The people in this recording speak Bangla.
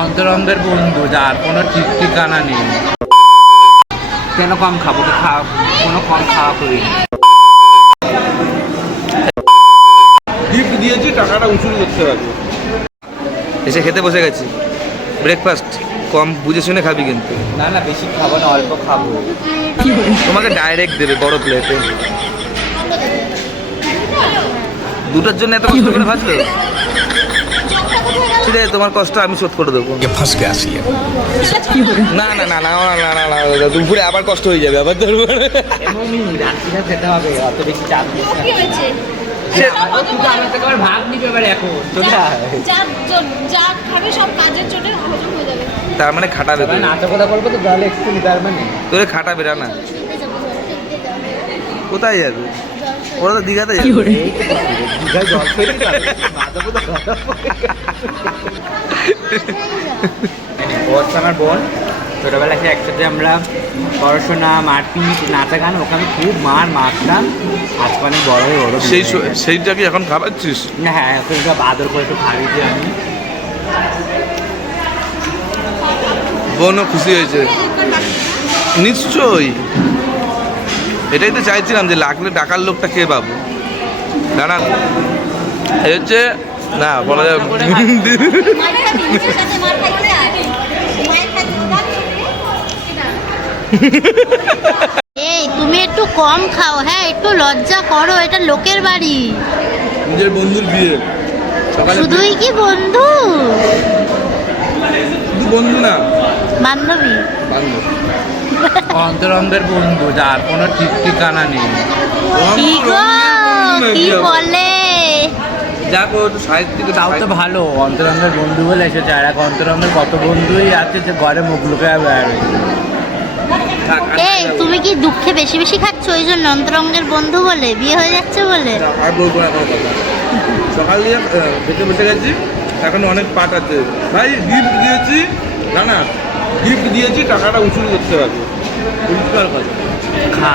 অন্তরঙ্গের বন্ধু যার কোনো ঠিক ঠিকানা নেই। কেন কম খাবো? কোনো কম খাওয়া করি না। গিফট দিয়েছি, টাকাটা উসুল করতে হবে। এসে খেতে বসে গেছি। ব্রেকফাস্ট কম বুঝে শুনে খাবি কিন্তু। না না, বেশি খাবো না, অল্প খাবো। তোমাকে ডাইরেক্ট দেবে বড় প্লেটে। দুটোর জন্য এত কষ্ট করে ভাজলো। ঠিক আছে, তোমার কষ্ট আমি শোধ করে দেবো। না না না না না না না, দুপুরে আবার কষ্ট হয়ে যাবে, আবার ধরবো। রাত্রিটা খেতে হবে, অত বেশি চাপ নিস না। আমার থেকে আবার ভাগ নিবে এবারে এখন। যা খাবে সব কাজের জন্য হজম হয়ে যাবে। তার মানে খাটাবে তো। নাচা কথা বলবো তো তাহলে একটু তার মানে তোরে খাটাবে না। কোথায় যাবে? ওরা তো দীঘাতে যাবে। দীঘায় জল ফেলে আমার বোন ছোটবেলা থেকে একসাথে আমরা পড়াশোনা, মারপিট, নাচা গান, ওকে আমি খুব মারতাম। আজ অনেক বড় হয়ে বড় সেইটা কি এখন খাওয়াচ্ছিস? না, হ্যাঁ, এখন সব আদর করে একটু খাবি যে আমি। বোনও খুশি হয়েছে নিশ্চয়ই। এটাই তো চাইছিলাম যে লাগলে ডাকার লোকটা কে পাবো। না এই হচ্ছে না বলা যাবে। এই তুমি একটু কম খাও, হ্যাঁ, একটু লজ্জা করো, এটা লোকের বাড়ি। নিজের বন্ধুর বিয়ে সকালে। শুধুই কি বন্ধু? শুধু বন্ধু না, বান্ধবী। বান্ধব। অন্তরঙ্গের বন্ধু যার কোনো ঠিক ঠিকানা নেই। কি গো, কি বলে? যাবো একটু সাইড থেকে। তাও তো ভালো, অন্তরঙ্গের বন্ধু বলে এসেছে। আর এক অন্তরঙ্গের কত বন্ধুই আছে যে ঘরে মুখ লুকায় বেড়াবে। এই তুমি কি দুঃখে বেশি বেশি খাচ্ছ ওই জন্য? অন্তরঙ্গের বন্ধু বলে বিয়ে হয়ে যাচ্ছে বলে? আর বলবো না কোনো কথা। সকাল দিয়ে খেতে বসে গেছি, এখন অনেক পাট আছে ভাই। গিফট দিয়েছি, না গিফট দিয়েছি, টাকাটা উসুল করতে হবে। পরিষ্কার কথা। খা।